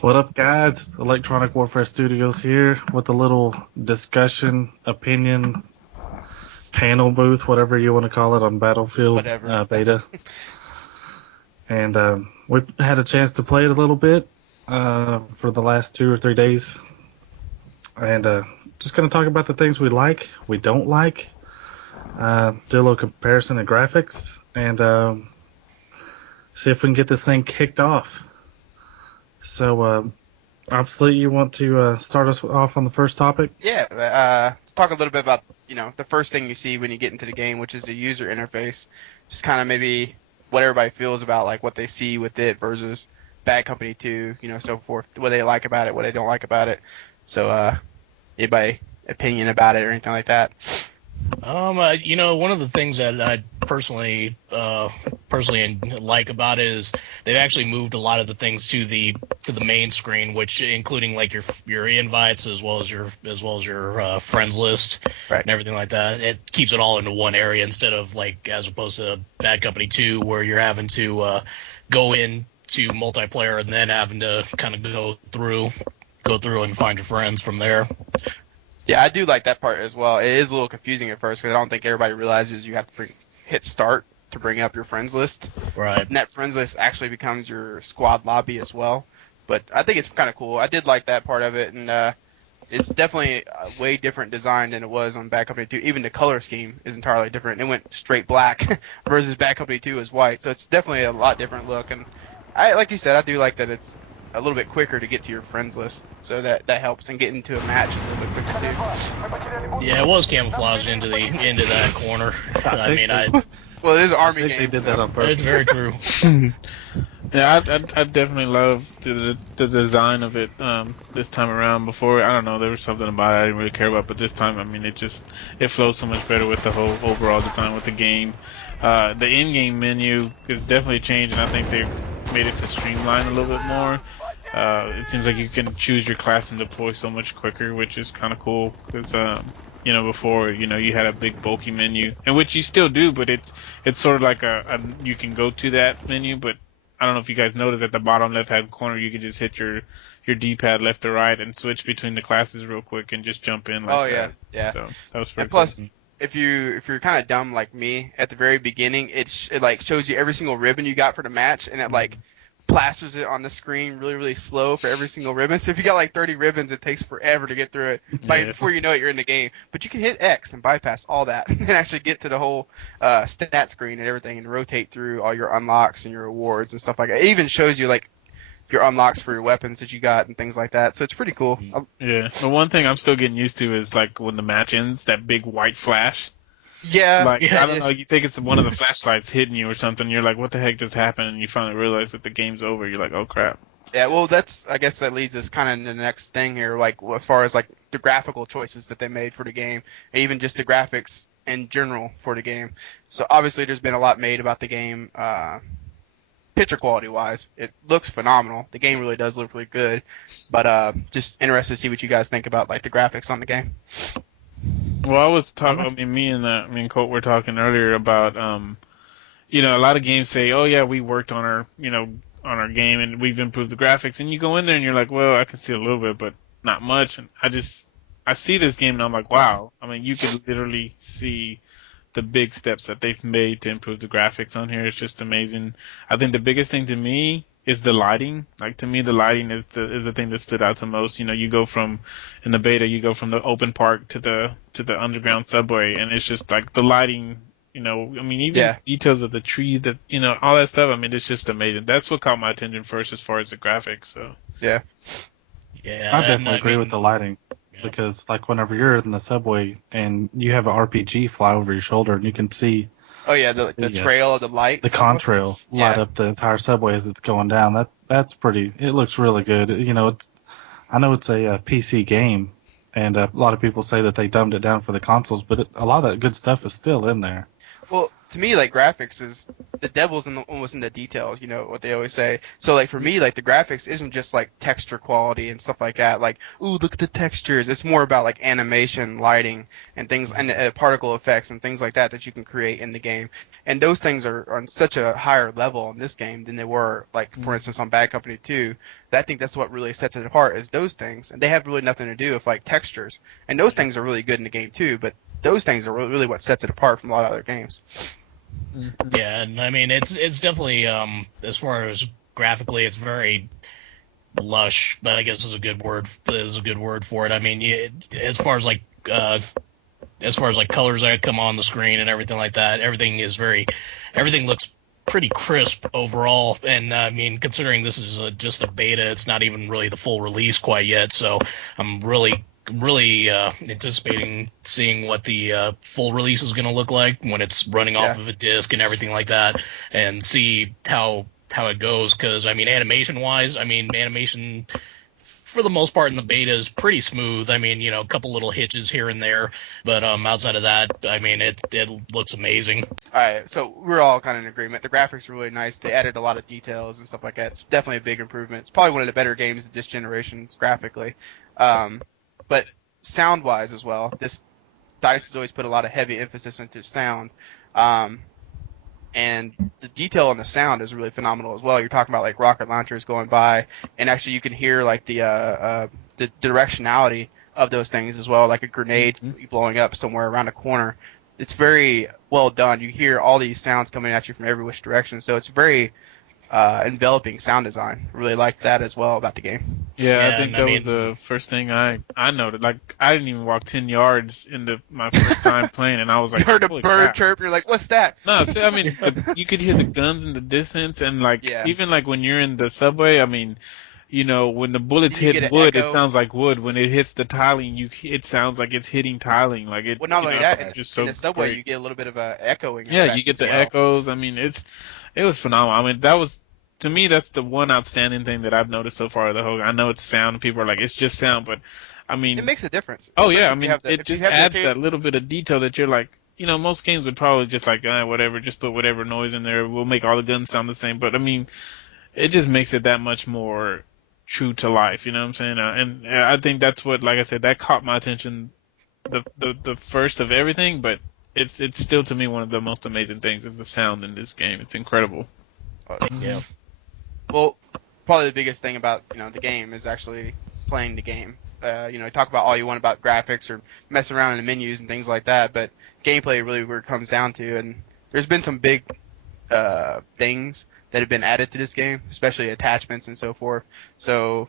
What up, guys? Electronic Warfare Studios here with a little discussion, opinion, panel booth, whatever you want to call it, on Battlefield Whatever. Beta. And we had a chance to play it a little bit for the last 2 or 3 days. And just going to talk about the things we like, we don't like, do a little comparison of graphics, and see if we can get this thing kicked off. So, obviously, you want to start us off on the first topic? Yeah, let's talk a little bit about, the first thing you see when you get into the game, which is the user interface. Just kind of maybe what everybody feels about like what they see with it versus Bad Company 2, so forth. What they like about it, what they don't like about it. So, anybody opinion about it or anything like that? One of the things that I personally like about it is they've actually moved a lot of the things to the main screen, which including like your invites as well as your friends list, Right. and everything like that. It keeps it all into one area instead of like as opposed to Bad Company 2 where you're having to go into multiplayer and then having to kind of go through and find your friends from there. Yeah, I do like that part as well. It is a little confusing at first because I don't think everybody realizes you have to hit start to bring up your friends list. Right. And that friends list actually becomes your squad lobby as well. But I think it's kind of cool. I did like that part of it, and it's definitely a way different design than it was on Bad Company 2. Even the color scheme is entirely different. It went straight black versus Bad Company 2 is white, so it's definitely a lot different look. And like you said, I do like that it's a little bit quicker to get to your friends list, so that helps, and get into a match a little bit quicker too. Yeah, it was camouflaged into that corner. Well, it is an I army think game. they did so. that on purpose. It's very true. Yeah, I definitely love the design of it this time around. Before, I don't know, there was something about it I didn't really care about, but this time, I mean, it flows so much better with the whole overall design with the game. The in-game menu is definitely changed, and I think they made it to streamline a little bit more. It seems like you can choose your class and deploy so much quicker, which is kind of cool because before, you had a big bulky menu, and which you still do, but it's sort of like you can go to that menu, but I don't know if you guys noticed at the bottom left-hand corner, you can just hit your D-pad left to right and switch between the classes real quick and just jump in like that. Yeah. So that was pretty And plus, cool. if you're kind of dumb like me, at the very beginning, it like shows you every single ribbon you got for the match, and it like plasters it on the screen really, really slow for every single ribbon. So if you got like 30 ribbons, it takes forever to get through it. Before you know it, you're in the game. But you can hit X and bypass all that and actually get to the whole stat screen and everything, and rotate through all your unlocks and your rewards and stuff like that. It even shows you like your unlocks for your weapons that you got and things like that. So it's pretty cool. Yeah. The one thing I'm still getting used to is like when the match ends, that big white flash. Yeah. Like, yeah, I don't know, you think it's one of the flashlights hitting you or something. You're like, what the heck just happened? And you finally realize that the game's over. You're like, oh crap. Yeah, well, I guess that leads us kind of into the next thing here, like as far as like the graphical choices that they made for the game, and even just the graphics in general for the game. So obviously, there's been a lot made about the game, picture quality wise. It looks phenomenal. The game really does look really good, but just interested to see what you guys think about like the graphics on the game. Well, I was talking. I mean, me and Colt were talking earlier about, a lot of games say, "Oh yeah, we worked on our game and we've improved the graphics." And you go in there and you're like, "Well, I can see a little bit, but not much." And I see this game and I'm like, "Wow!" I mean, you can literally see the big steps that they've made to improve the graphics on here. It's just amazing. I think the biggest thing to me is the lighting. Like, to me, the lighting is the thing that stood out the most. You go from, in the beta, you go from the open park to the underground subway, and it's just like the lighting, I mean, even details of the tree, that, all that stuff. I mean, it's just amazing. That's what caught my attention first as far as the graphics. So Yeah. I definitely agree with the lighting, because like whenever you're in the subway and you have an RPG fly over your shoulder and you can see Oh yeah, the trail of the light. the contrail light up the entire subway as it's going down. That's pretty. It looks really good. I know it's a PC game, and a lot of people say that they dumbed it down for the consoles, but a lot of good stuff is still in there. Well, to me, like graphics is the devil's almost in the details. You know what they always say. So like for me, like the graphics isn't just like texture quality and stuff like that. Like, ooh, look at the textures. It's more about like animation, lighting, and things, and particle effects and things like that that you can create in the game. And those things are on such a higher level in this game than they were, like for instance, on Bad Company 2. That I think that's what really sets it apart is those things, and they have really nothing to do with like textures. And those things are really good in the game too, but those things are really what sets it apart from a lot of other games. Yeah, and I mean it's definitely as far as graphically, it's very lush. But I guess is a good word for it. I mean, as far as like colors that come on the screen and everything like that, everything looks pretty crisp overall. And I mean, considering this is just a beta, it's not even really the full release quite yet. So I'm really anticipating seeing what the full release is going to look like when it's running off of a disc and everything like that, and see how it goes. Because I mean, animation for the most part in the beta is pretty smooth. I mean, a couple little hitches here and there, but outside of that, I mean, it looks amazing. All right, so we're all kind of in agreement. The graphics are really nice. They added a lot of details and stuff like that. It's definitely a big improvement. It's probably one of the better games of this generation graphically. But sound-wise as well, DICE has always put a lot of heavy emphasis into sound. And the detail on the sound is really phenomenal as well. You're talking about like rocket launchers going by, and actually you can hear like the directionality of those things as well, like a grenade blowing up somewhere around a corner. It's very well done. You hear all these sounds coming at you from every which direction, so it's very enveloping sound design. Really like that as well about the game. Yeah, I think that was the first thing I noted. Like, I didn't even walk 10 yards into my first time playing, and I was like, you heard a holy bird crap. chirp, you're like, what's that? No, so, I mean, you could hear the guns in the distance, and like, even like when you're in the subway, I mean, when the bullets hit wood, it sounds like wood. When it hits the tiling, it sounds like it's hitting tiling. Like it. Well, not only that, in the subway, great. you get a little bit of a echoing. Yeah, you get the echoes. I mean, it was phenomenal. I mean, to me, that's the one outstanding thing that I've noticed so far. I know it's sound. People are like, it's just sound, but I mean, it makes a difference. Oh yeah, I mean, it just adds that little bit of detail that you're like, most games would probably just like, whatever, just put whatever noise in there. We'll make all the guns sound the same. But I mean, it just makes it that much more true to life. You know what I'm saying? And I think that's what, like I said, that caught my attention, the first of everything. But it's still to me one of the most amazing things is the sound in this game. It's incredible. Yeah. Well, probably the biggest thing about the game is actually playing the game. Talk about all you want about graphics or mess around in the menus and things like that, but gameplay really where it comes down to. And there's been some big things that have been added to this game, especially attachments and so forth. So,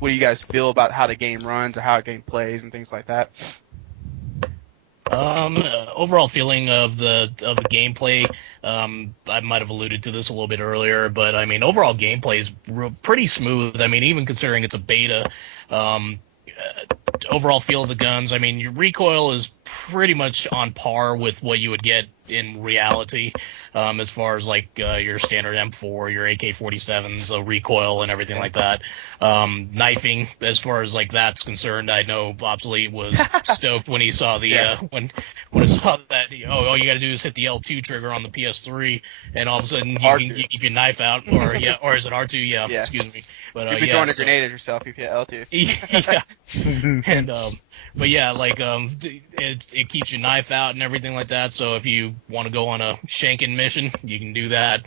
what do you guys feel about how the game runs or how the game plays and things like that? Overall feeling of the gameplay, I might have alluded to this a little bit earlier, but I mean, overall gameplay is pretty smooth. I mean, even considering it's a beta, overall feel of the guns, I mean, your recoil is pretty much on par with what you would get in reality, as far as like your standard M4, your AK-47s, recoil and everything like that. Knifing, as far as like that's concerned, I know Obsolete was stoked when he saw the when he saw that all you got to do is hit the L2 trigger on the PS3 and all of a sudden you can knife out, or is it R2? Yeah. Excuse me. But you'd be throwing a grenade at yourself if you hit L2. Yeah. And but yeah, like it keeps your knife out and everything like that. So if you want to go on a shanking mission, you can do that.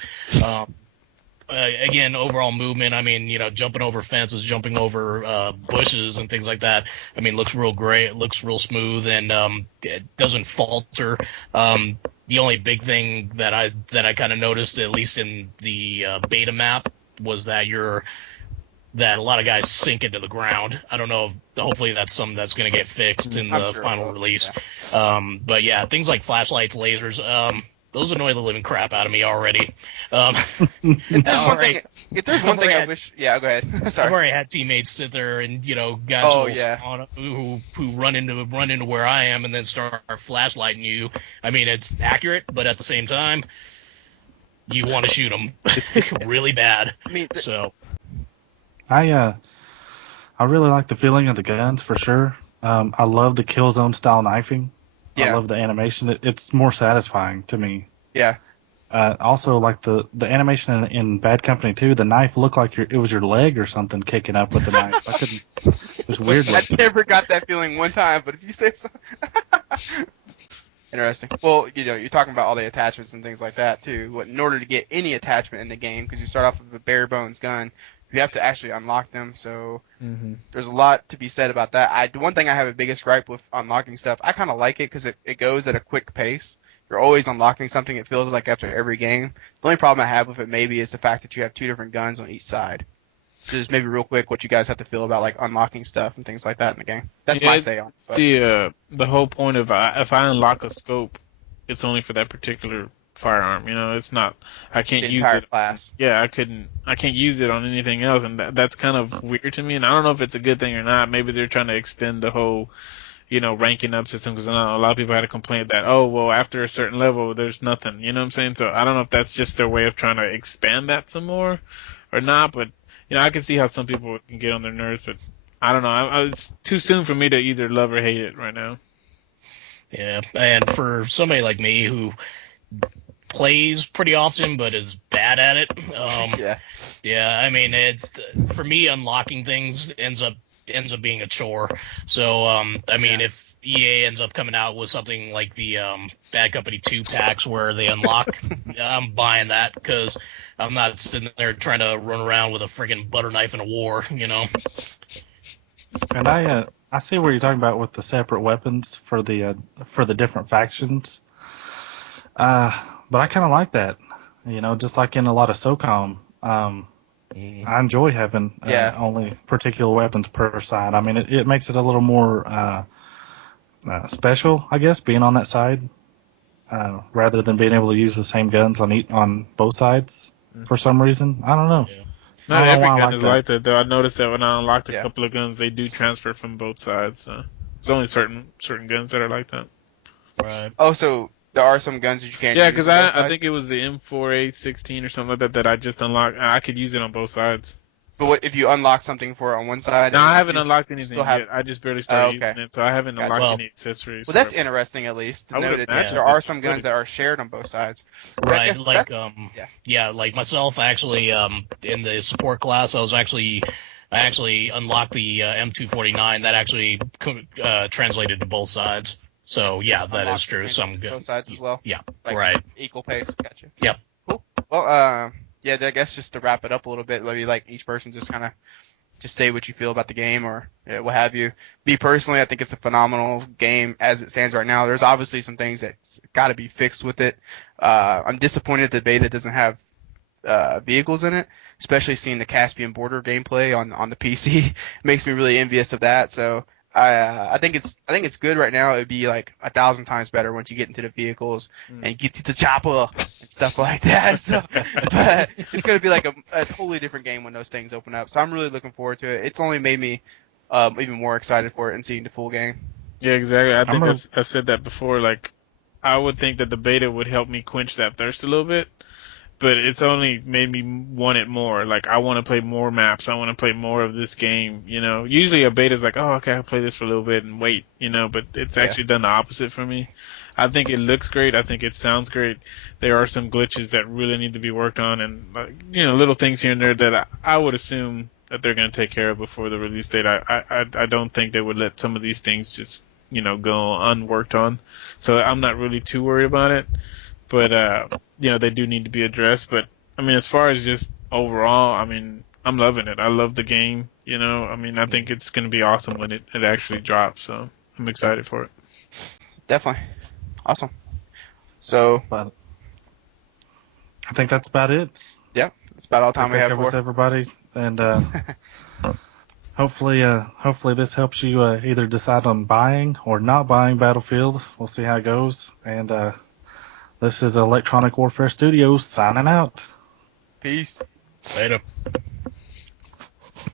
Again, overall movement, I mean, jumping over fences, jumping over bushes and things like that. I mean, looks real great. It looks real smooth, and it doesn't falter. The only big thing that I kind of noticed, at least in the beta map, was that that a lot of guys sink into the ground. I don't know. Hopefully that's something that's going to get fixed in the final release. Yeah. But yeah, things like flashlights, lasers, those annoy the living crap out of me already. If there's one thing I wish... Yeah, go ahead. Sorry. I've already had teammates sit there and, guys who run into where I am and then start flashlighting you. I mean, it's accurate, but at the same time, you want to shoot them really bad. I mean, I really like the feeling of the guns for sure. I love the Killzone style knifing. I Yeah. love the animation. It's more satisfying to me. Yeah. Also, like the animation in Bad Company 2, the knife looked like it was your leg or something kicking up with the knife. I couldn't. It was weird I looking. never got that feeling one time, but if you say so. Interesting. Well, you're talking about all the attachments and things like that too. In order to get any attachment in the game, because you start off with a bare bones gun, you have to actually unlock them. So there's a lot to be said about that. The one thing I have a biggest gripe with unlocking stuff, I kind of like it because it goes at a quick pace. You're always unlocking something. It feels like after every game. The only problem I have with it maybe is the fact that you have 2 different guns on each side. So just maybe real quick, what you guys have to feel about like unlocking stuff and things like that in the game. That's my say on it. It's the whole point of if I unlock a scope, it's only for that particular firearm. It's not. I can't The use entire it. class. Yeah, I can't use it on anything else, and that's kind of weird to me. And I don't know if it's a good thing or not. Maybe they're trying to extend the whole, ranking up system because a lot of people had a complaint that after a certain level there's nothing. You know what I'm saying? So I don't know if that's just their way of trying to expand that some more or not, but. I can see how some people can get on their nerves, but I don't know. It's too soon for me to either love or hate it right now. Yeah, and for somebody like me who plays pretty often but is bad at it, yeah, I mean, for me, unlocking things ends up being a chore. So, I mean, if EA ends up coming out with something like the Bad Company 2 packs where they unlock, I'm buying that because I'm not sitting there trying to run around with a friggin' butter knife in a war, And I see where you're talking about with the separate weapons for the different factions. But I kind of like that. Just like in a lot of SOCOM. I enjoy having only particular weapons per side. I mean, it makes it a little more special, I guess, being on that side, rather than being able to use the same guns on both sides for some reason. I don't know. Yeah. Not I don't know every why I gun like is that. like that, though. I noticed that when I unlocked a couple of guns, they do transfer from both sides. So there's only certain guns that are like that. Right. Oh, so there are some guns that you can't Yeah, use because on both I sides? think it was the M4A16 or something like that I just unlocked. I could use it on both sides. But what if you unlock something for it on one side? No, I you haven't just unlocked still anything have... yet. I just barely started okay. using it, so I haven't Gotcha. unlocked Well- any accessories. Well, that's for it. interesting at least to I would know that imagine there that are you some would. guns that are shared on both sides. Right, That's- like yeah. like myself, actually, in the support class, I actually unlocked the M249 that actually translated to both sides. So yeah, that Unlock is true. Some good. both sides as well. Yeah, Like, right. Equal pace. Gotcha. Yep. Cool. Well, yeah, I guess just to wrap it up a little bit, maybe like each person just kind of just say what you feel about the game or what have you. Me personally, I think it's a phenomenal game as it stands right now. There's obviously some things that's got to be fixed with it. I'm disappointed that beta doesn't have vehicles in it, especially seeing the Caspian Border gameplay on the PC makes me really envious of that. So I think it's good right now. It'd be like 1,000 times better once you get into the vehicles and get to the chopper and stuff like that. So, but it's gonna be like a totally different game when those things open up. So I'm really looking forward to it. It's only made me even more excited for it and seeing the full game. Yeah, exactly. I think I've said that before. Like, I would think that the beta would help me quench that thirst a little bit, but it's only made me want it more. Like, I want to play more maps. I want to play more of this game. Usually a beta is like, oh, okay, I'll play this for a little bit and wait. But it's actually done the opposite for me. I think it looks great. I think it sounds great. There are some glitches that really need to be worked on, and little things here and there that I would assume that they're going to take care of before the release date. I don't think they would let some of these things just go unworked on. So I'm not really too worried about it. But they do need to be addressed. But I mean, as far as just overall, I mean, I'm loving it. I love the game. I mean, I think it's going to be awesome when it actually drops. So I'm excited for it. Definitely, awesome. So, But I think that's about it. yeah, that's about all the time we have covers for. everybody, and hopefully this helps you either decide on buying or not buying Battlefield. We'll see how it goes. And this is Electronic Warfare Studios signing out. Peace. Later.